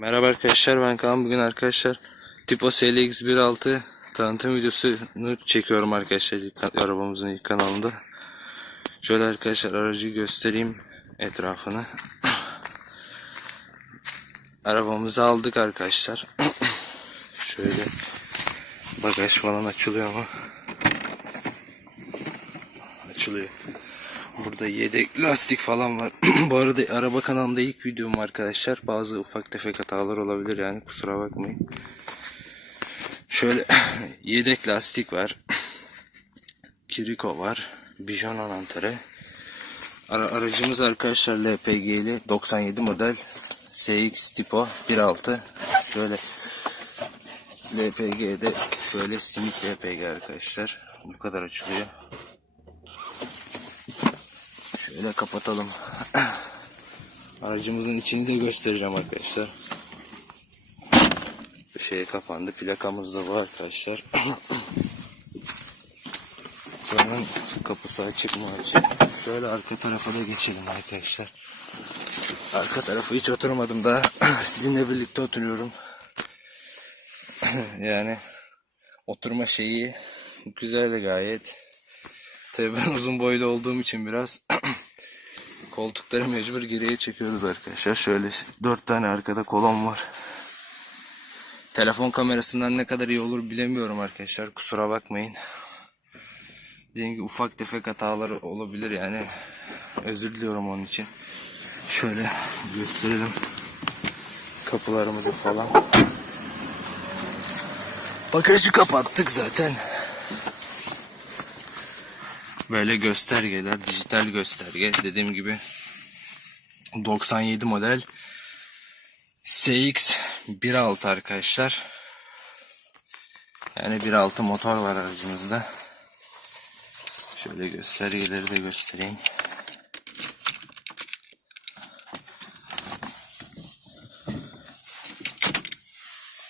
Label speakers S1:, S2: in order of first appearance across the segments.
S1: Merhaba arkadaşlar ben Kaan bugün arkadaşlar Tipo SLX 1.6 tanıtım videosunu çekiyorum arkadaşlar arabamızın ilk kanalında. Şöyle arkadaşlar aracı göstereyim etrafını. Arabamızı aldık arkadaşlar. Şöyle bagaj falan açılıyor mu? Açılıyor. Burada yedek lastik falan var. Bu arada araba kanalında ilk videom arkadaşlar. Bazı ufak tefek hatalar olabilir yani kusura bakmayın. Şöyle yedek lastik var. Kiriko var. Bijon anahtarı. Ara aracımız arkadaşlar LPG'li 97 model CX tipo 1.6. Şöyle LPG'de şöyle simit LPG arkadaşlar. Bu kadar açılıyor. Şöyle kapatalım. Aracımızın içini de göstereceğim arkadaşlar. Bir şey kapandı. Plakamız da var arkadaşlar. Buranın kapısı açık mı açık. Şöyle arka tarafa da geçelim arkadaşlar. Arka tarafı hiç oturmadım daha. Sizinle birlikte oturuyorum. yani oturma şeyi güzel gayet. Tabii ben uzun boylu olduğum için biraz koltukları mecbur geriye çekiyoruz arkadaşlar. Şöyle dört tane arkada kolon var. Telefon kamerasından ne kadar iyi olur bilemiyorum arkadaşlar. Kusura bakmayın. Dediğim gibi ufak tefek hataları olabilir yani. Özür diliyorum onun için. Şöyle gösterelim kapılarımızı falan. Bagajı kapattık zaten. Böyle göstergeler, dijital gösterge. Dediğim gibi 97 model CX 1.6 arkadaşlar. Yani 1.6 motor var aracımızda. Şöyle göstergeleri de göstereyim.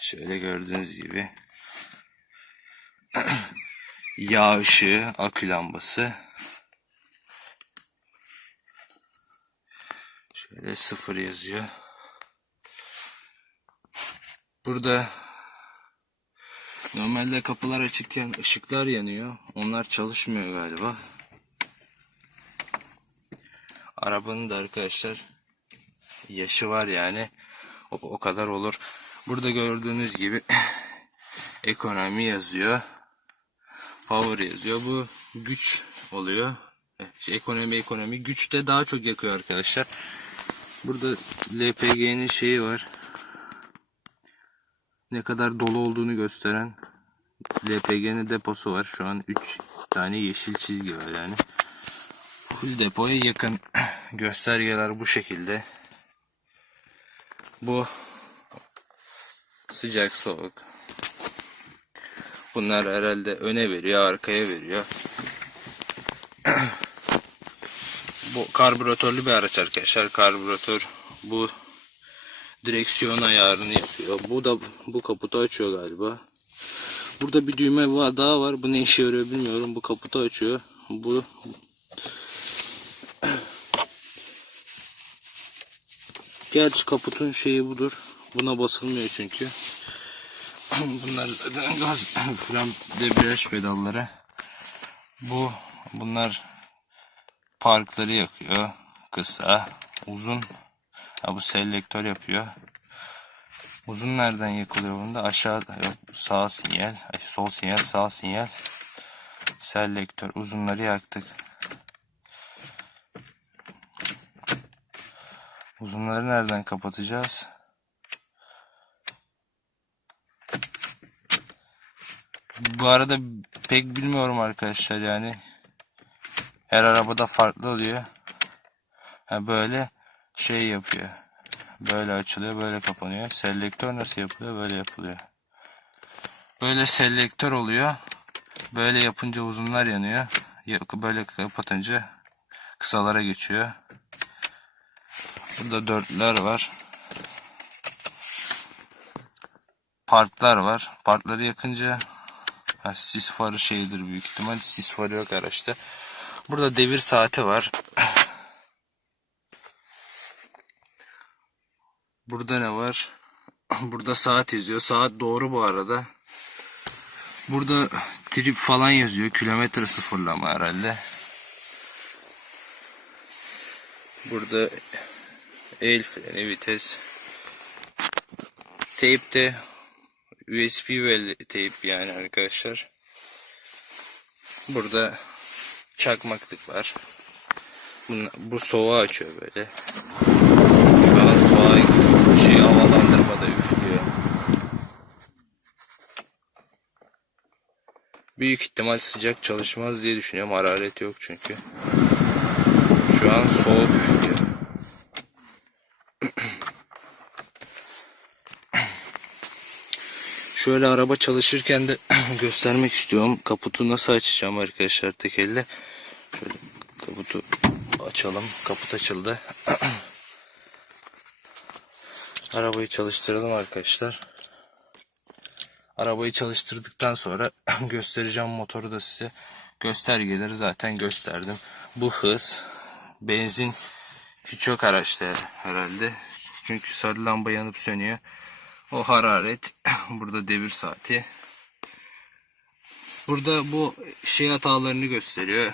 S1: Şöyle gördüğünüz gibi yağ ışığı, akü lambası. Şöyle sıfır yazıyor. Burada normalde kapılar açıkken ışıklar yanıyor. Onlar çalışmıyor galiba. Arabanın da arkadaşlar yaşı var yani. O, o kadar olur. Burada gördüğünüz gibi ekonomi yazıyor. Power yazıyor. Bu güç oluyor. Eh, şey, ekonomi ekonomi. Güçte daha çok yakıyor arkadaşlar. Burada LPG'nin şeyi var. Ne kadar dolu olduğunu gösteren LPG'nin deposu var. Şu an 3 tane yeşil çizgi var yani. Full depoya yakın göstergeler bu şekilde. Bu sıcak soğuk. Bunlar herhalde öne veriyor, arkaya veriyor. bu karbüratörlü bir araç arkadaşlar. Karbüratör bu direksiyon ayarını yapıyor. Bu da bu kaputu açıyor galiba. Burada bir düğme daha var. Bu ne işe yarıyor bilmiyorum. Bu kaputu açıyor. Bu Gerçi kaputun şeyi budur. Buna basılmıyor çünkü. Bunlar gaz fren debriyaj pedalları. Bu bunlar parkları yakıyor. Kısa, uzun. Ha, bu selektör yapıyor. Uzun nereden yakılıyor bunda? Aşağı yok, sağ sinyal, sol sinyal, sağ sinyal. Selektör uzunları yaktık. Uzunları nereden kapatacağız? Bu arada pek bilmiyorum arkadaşlar yani. Her arabada farklı oluyor. Ha böyle şey yapıyor. Böyle açılıyor, böyle kapanıyor. Selektör nasıl yapılıyor? Böyle yapılıyor. Böyle selektör oluyor. Böyle yapınca uzunlar yanıyor. Ya- Böyle kapatınca kısalara geçiyor. Burada dörtler var. Parklar var. Parkları yakınca ha, sis farı şeydir büyük ihtimal. Sis farı yok araçta. Burada devir saati var. Burada ne var? Burada saat yazıyor. Saat doğru bu arada. Burada trip falan yazıyor. Kilometre sıfırlama herhalde. Burada el freni, vites. Teyp de USB ve teyp yani arkadaşlar. Burada çakmaklık var. Bunlar, bu soğuğu açıyor böyle. Şu an soğuğa şey havalandırmada üflüyor. Büyük ihtimal sıcak çalışmaz diye düşünüyorum. Hararet yok çünkü. Şu an soğuk üflüyor. Şöyle araba çalışırken de göstermek istiyorum. Kaputu nasıl açacağım arkadaşlar tek elle. Şöyle kaputu açalım. Kaput açıldı. Arabayı çalıştıralım arkadaşlar. Arabayı çalıştırdıktan sonra göstereceğim motoru da size. Göstergeleri zaten gösterdim. Bu hız, benzin hiç yok araçta herhalde. Çünkü sarı lamba yanıp sönüyor. O hararet. Burada devir saati. Burada bu şey hatalarını gösteriyor.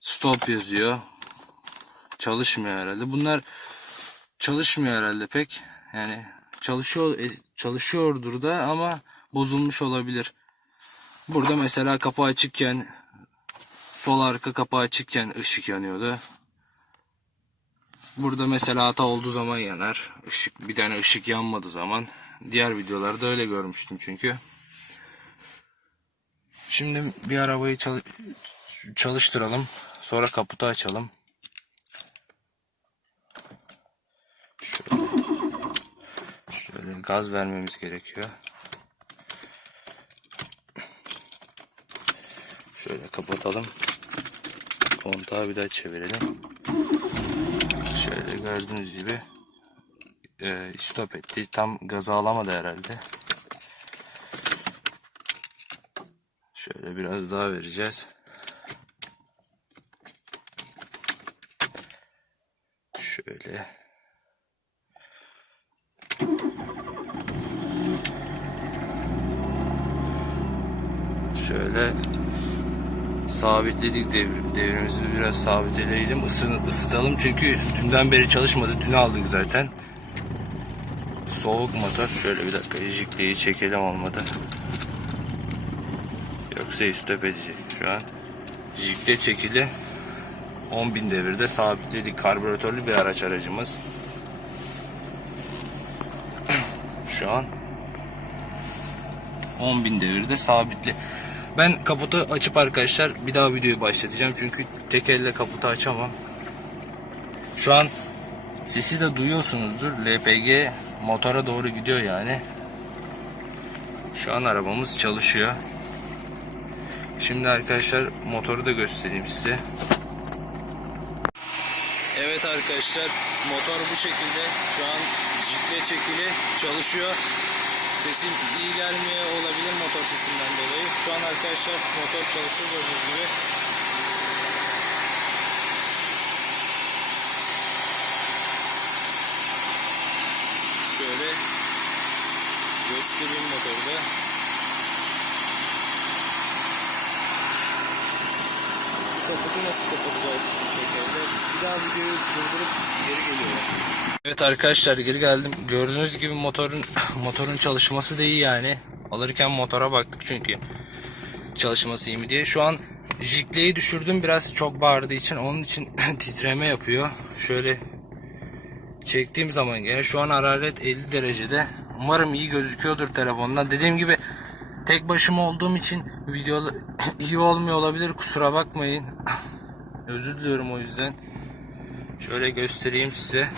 S1: Stop yazıyor. Çalışmıyor herhalde. Bunlar çalışmıyor herhalde pek. Yani çalışıyor e, çalışıyordur da ama bozulmuş olabilir. Burada mesela kapı açıkken sol arka kapı açıkken ışık yanıyordu. Burada mesela hata olduğu zaman yanar. Işık bir tane ışık yanmadığı zaman. Diğer videolarda öyle görmüştüm çünkü. Şimdi bir arabayı çal- çalıştıralım. Sonra kaputu açalım. Şöyle. Şöyle gaz vermemiz gerekiyor. Şöyle kapatalım. Kontağı bir daha çevirelim. Şöyle gördüğünüz gibi e, stop etti. Tam gazı alamadı herhalde. Şöyle biraz daha vereceğiz. Şöyle. Şöyle sabitledik devr, devrimizi biraz sabitleyelim ısını, ısıtalım. Çünkü dünden beri çalışmadı dün aldık zaten. Soğuk motor. Şöyle bir dakika jikleyi çekelim olmadı. Yoksa stop edecek şu an. Jikle çekili 10.000 devirde sabitledik. Karbüratörlü bir araç aracımız. Şu an 10.000 devirde sabitli ben kaputu açıp arkadaşlar bir daha videoyu başlatacağım. Çünkü tek elle kaputu açamam. Şu an sesi de duyuyorsunuzdur. LPG motora doğru gidiyor yani. Şu an arabamız çalışıyor. Şimdi arkadaşlar motoru da göstereyim size. Evet arkadaşlar motor bu şekilde. Şu an jikle çekili çalışıyor. Sesim iyi gelmiyor olabilir motor sesinden dolayı. Şu an arkadaşlar motor çalışıyor gördüğünüz gibi. Şöyle göstereyim motoru da. Kaputu nasıl kapatacağız? Bir daha videoyu durdurup geri geliyorum. Evet arkadaşlar geri geldim. Gördüğünüz gibi motorun motorun çalışması da iyi yani. Alırken motora baktık çünkü çalışması iyi mi diye. Şu an jikleyi düşürdüm biraz çok bağırdığı için onun için titreme yapıyor. Şöyle çektiğim zaman gene şu an hararet 50 derecede. Umarım iyi gözüküyordur telefondan. Dediğim gibi tek başıma olduğum için video iyi olmuyor olabilir kusura bakmayın. Özür diliyorum o yüzden. Şöyle göstereyim size.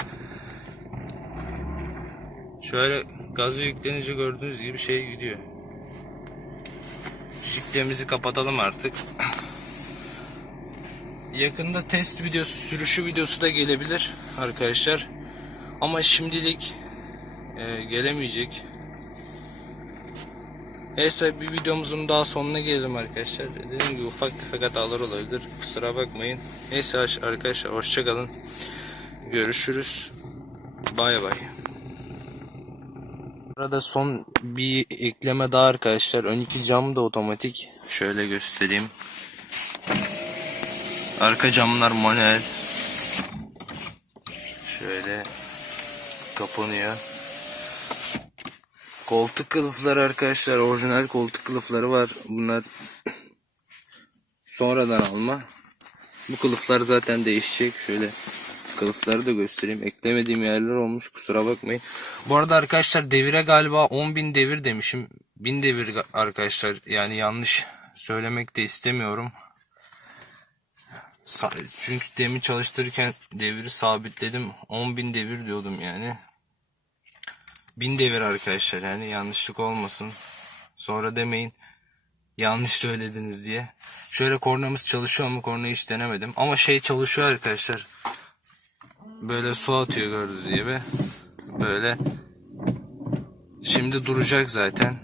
S1: Şöyle gazı yüklenince gördüğünüz gibi şey gidiyor. Şiklemizi kapatalım artık. Yakında test videosu, sürüşü videosu da gelebilir arkadaşlar. Ama şimdilik e, gelemeyecek. Neyse bir videomuzun daha sonuna gelelim arkadaşlar. Dediğim gibi ufak tefek hatalar olabilir. Kusura bakmayın. Neyse arkadaşlar hoşçakalın. Görüşürüz. Bay bay. Burada son bir ekleme daha arkadaşlar. Ön iki cam da otomatik. Şöyle göstereyim. Arka camlar manuel. Şöyle kapanıyor. Koltuk kılıfları arkadaşlar orijinal koltuk kılıfları var. Bunlar sonradan alma. Bu kılıflar zaten değişecek. Şöyle kılıfları da göstereyim. Eklemediğim yerler olmuş kusura bakmayın. Bu arada arkadaşlar devire galiba 10.000 devir demişim. 1000 devir arkadaşlar. Yani yanlış söylemek de istemiyorum. Çünkü demin çalıştırırken deviri sabitledim. 10.000 devir diyordum yani. 1000 devir arkadaşlar yani yanlışlık olmasın. Sonra demeyin yanlış söylediniz diye. Şöyle kornamız çalışıyor mu? Kornayı hiç denemedim. Ama şey çalışıyor arkadaşlar. Böyle su atıyor gördüğünüz gibi. Böyle. Şimdi duracak zaten.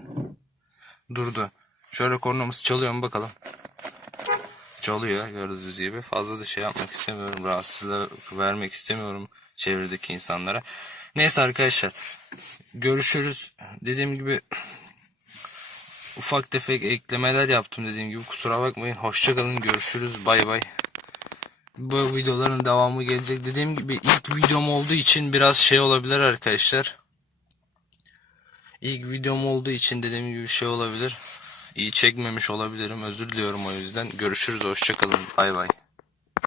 S1: Durdu. Şöyle kornamız çalıyor mu bakalım. Çalıyor gördüğünüz gibi. Fazla da şey yapmak istemiyorum. Rahatsızlık vermek istemiyorum çevredeki insanlara. Neyse arkadaşlar. Görüşürüz. Dediğim gibi ufak tefek eklemeler yaptım dediğim gibi. Kusura bakmayın. Hoşçakalın. Görüşürüz. Bay bay. Bu videoların devamı gelecek. Dediğim gibi ilk videom olduğu için biraz şey olabilir arkadaşlar. İlk videom olduğu için dediğim gibi şey olabilir. İyi çekmemiş olabilirim. Özür diliyorum o yüzden. Görüşürüz. Hoşçakalın. Bay bay.